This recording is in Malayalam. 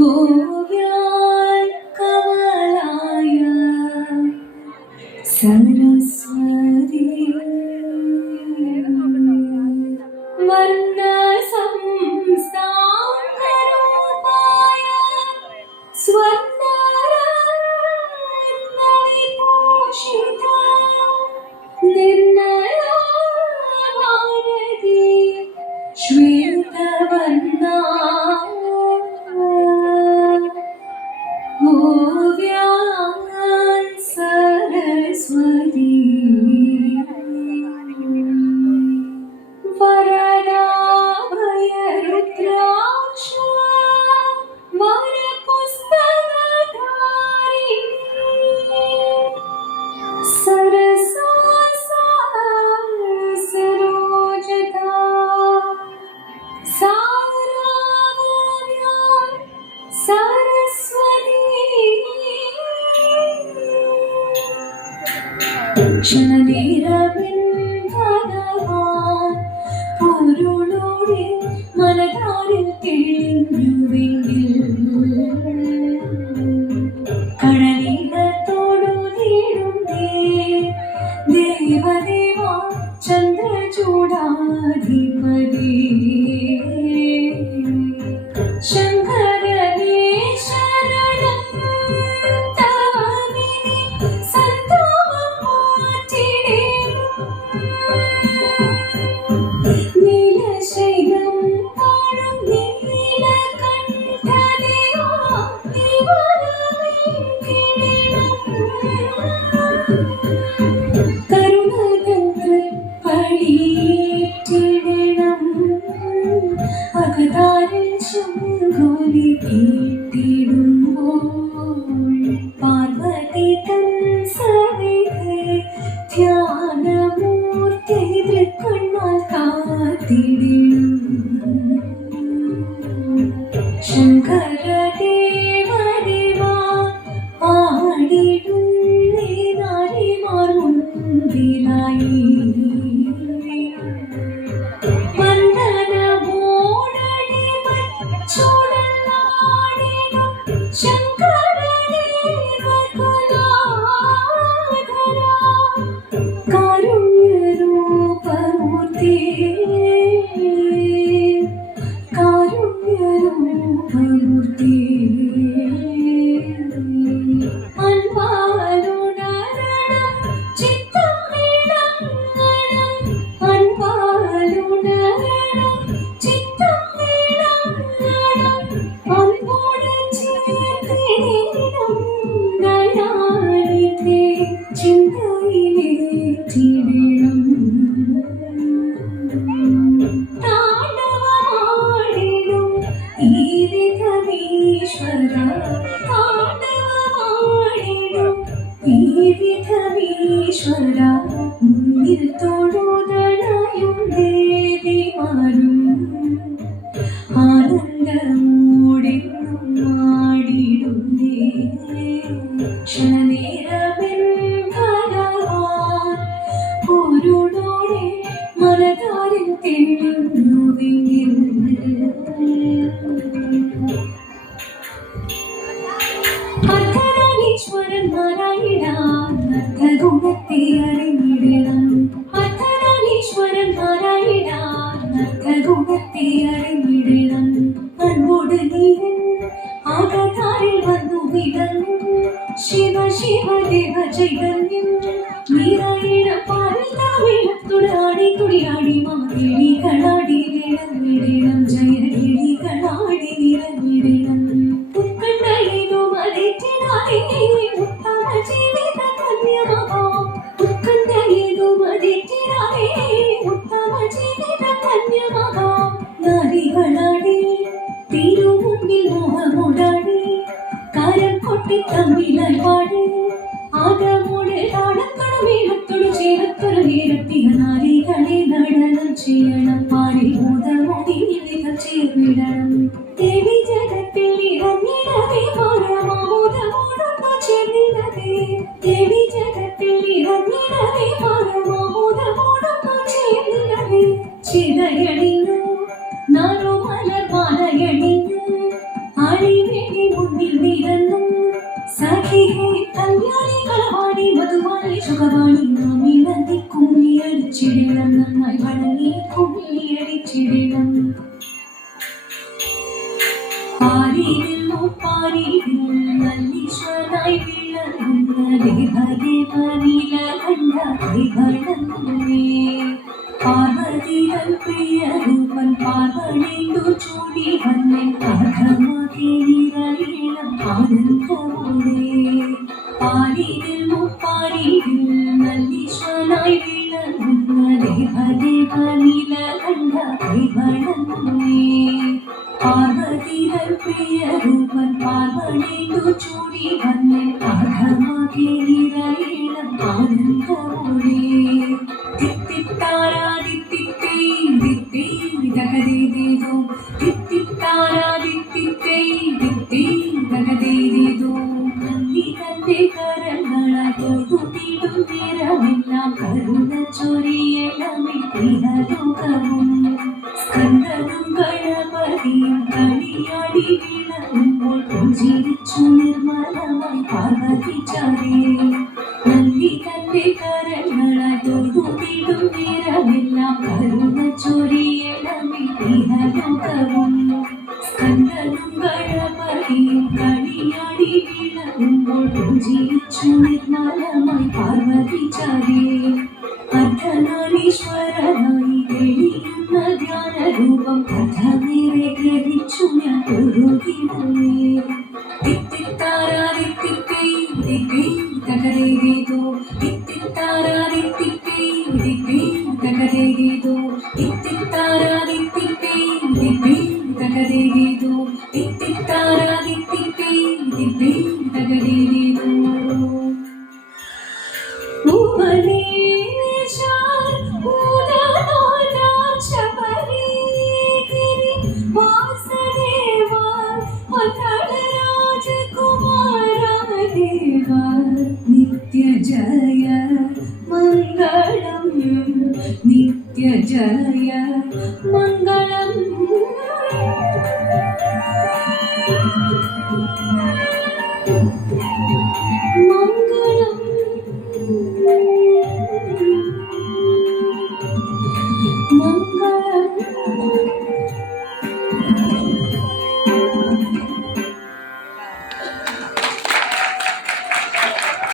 ഓവ്യാൽ കമലായ സരസ്വതി വർണ്ണ സംസ്ഥാനരൂപായ സ്വർണ്ണരത്നവിഭൂഷിത നിർമ്മല ഭാരതി ശ്വേതവർണ്ണ ഓവ്യാൽ സരസ്വതി വരദാഭയരുദ്രാക്ഷ വരപുസ്തകധാരിണി സരസാ സരോജതാ സാരാവ്യാൽ സരസ്വതി ക്ഷണനേരമിൻ ഭഗവാൻ പൊരുളോടെ മനതാരിൽ തെളിഞ്ഞുവെങ്കിൽ കടലിടത്തോടു തേടുന്നേ ദേവദേവ ചന്ദ്രചൂടാധിപതി ശങ്കരനേ ശരണം തവമിനി സന്താപം മാറ്റിടേണം നീലശൈലം കാണും നീലകണ്ഠദേവാ നിവരമേകിടേണം കരുണകൾ പടിയേറ്റിടണം അകതാരിൽ ശംഖുലി കേട്ടിടുമ്പോൾ പാർവതി തൻ സവിധേ ധ്യാനമൂർത്തി തൃക്കണ്ണാൽ കാത്തിടണം ശങ്കരദേവദേവാ ആടിടുന്നേ നാരിമാർ മുൻപിലായി വന്ദനമോടടി വച്ചുടലാടിടും ശങ്കരദേവകുലാധരാ കാരുണ്യരൂപമൂർത്തി കാരുണ്യരൂപമൂർത്തി അൻപാലുണരണം ചിത്തം വിളങ്ങണം അൻപാലുണരണം ചിത്തം വിളങ്ങണം അൻപോട് ചേർത്തിടണം ദയാനിധി ചിന്തയിലേറ്റിടണം താണ്ഡവമാടിടും ഈ വിധമീശ്വര താണ്ഡവമാടിടും ഈ വിധമീശ്വര മുന്നിൽ തൊഴുതണയും ദേവിമാരും ആനന്ദമോടെന്നും ആടിടുന്നേ ക്ഷണനേരമെൻ ഭഗവാൻ പൊരുളോടെ മനതാരിൽ തെളിഞ്ഞുവെങ്കിൽ അർദ്ധനാരീശ്വരൻ നാരായണ അർദ്ധഗുണത്തെ അറിഞ്ഞിടണം അർദ്ധനാരീശ്വരൻ നാരായണ അർദ്ധഗുണത്തെ അറിഞ്ഞിടണം അൻപോട് നീരൻ ആകതാരിൽ വന്നു വിടണം ശിവ ശിവ ദേവ ചൈതന്യം നീരായണ പാലിത വെള്ളത്തുടാടി തുടിയാടി മാവേലികളാടി വിളങ്ങിടണം ജയകിളികളാടി വിളങ്ങിടണം ഉത്കണ്ഠ ഏതോ മതിറ്റിടാതെ ഉത്തമ ജീവിത കന്യമാകാം ഉത്കണ്ഠ ഏതോ മതിറ്റിടാതെ ഉത്തമ ജീവിത കന്യമാകാം നാരികളാടി തിരുമുൻപിൽ മോഹമുടാടി കാരം കൊട്ടി തമ്മിലായി പാടി ആകമോടെ താളത്തോട് വീഴത്തോട് ചേരത്തൊരു നേരത്തിയ നാരികളെ നടനം ചെയ്യണം പാരി മോദമോടി വിധം ചേർന്നിടണം ദേവി ജഗത്തിൽ ഇറങ്ങിടവേ പരമാമോദമോടൊന്നു ചേർന്നിടവേ ദേവി ജഗത്തിൽ ഇറങ്ങിടവേ പരമാമോദമോടൊന്നു ചേർന്നിടവേ ചിതയണിഞ്ഞു നാനോ മലർമാലയണിഞ്ഞു അടിവേണ്ടി നന്നായി വണങ്ങി കുമ്മിയടിച്ചിടണം. പാരിയിലും പാരിയിലും നല്ലീശ്വരനായി വിളങ്ങുന്ന ദേവദേവനില കണ്ട കൈകളങ്ങുന്നേ. പാർവതികൾ പ്രിയരൂപൻ പാർവണിന്തു ചൂടി വന്നൻ പാഠമാക്കി നിറയണം ആനന്ദമോടെ. പാരിയിലും പാരിയിലും നല്ലീശ്വരനായി വിളങ്ങുന്ന ദേവദേവനില കണ്ട കൈകളങ്ങുന്നേ. പാർവതികൾ പ്രിയരൂപൻ പാർവണിന്തു ചൂടി വന്നൻ പാഠമാക്കി നിറയണം ആനന്ദമോടെ. ദിത്തിത്താരാദിത്തിത്തേ ദിത്തേ ദഗദേദേദോ ദിത്തിത്താരാദിത്തിത്തേ ദിത്തേ ദഗദേദേദോ. നന്ദി തന്റെ കരങ്ങളാൽ തൊഴുതിടും നേരമെല്ലാം കരുണ ചൊരിയണമേ ഇഹലോകവും. സ്കന്ദനും ഗണപതിയും കളിയാടി വിളങ്ങുമ്പോൾ പുഞ്ചിരിച്ചു നിർമ്മലമായി പാർവതിച്ചാരേ. നന്ദി തന്റെ കരങ്ങളാൽ തൊഴുതിടും നേരമെല്ലാം കരുണ ചൊരിയണമേ ഇഹലോകവും. സ്കന്ദനും ഗണപതിയും കളിയാടി വിളങ്ങുമ്പോൾ പുഞ്ചിരിച്ചു നിർമ്മലമായി പാർവതിച്ചാരേ. അർദ്ധനാരീശ്വരനായി തെളിയുന്ന ധ്യാനരൂപം കഥമേറെ ഗ്രഹിച്ചു ഞാൻ തൊഴുതിടുന്നേ. ദിത്തിത്താരാദിത്തിത്തേ ദിത്തേ ദഗദേദേദോ ദിത്തിത്താരാദിത്തിത്തേ ദിത്തേ ദഗദേദേദോ ദിത്തിത്താരാദിത്തിത്തേ ദിത്തേ ദഗദേദേദോ ദിത്തിത്താരാദിത്തിത്തേ ദിത്തേ ദഗദേദേദോ. നിത്യ ജയ മംഗളം നിത്യ ജയ മംഗളം.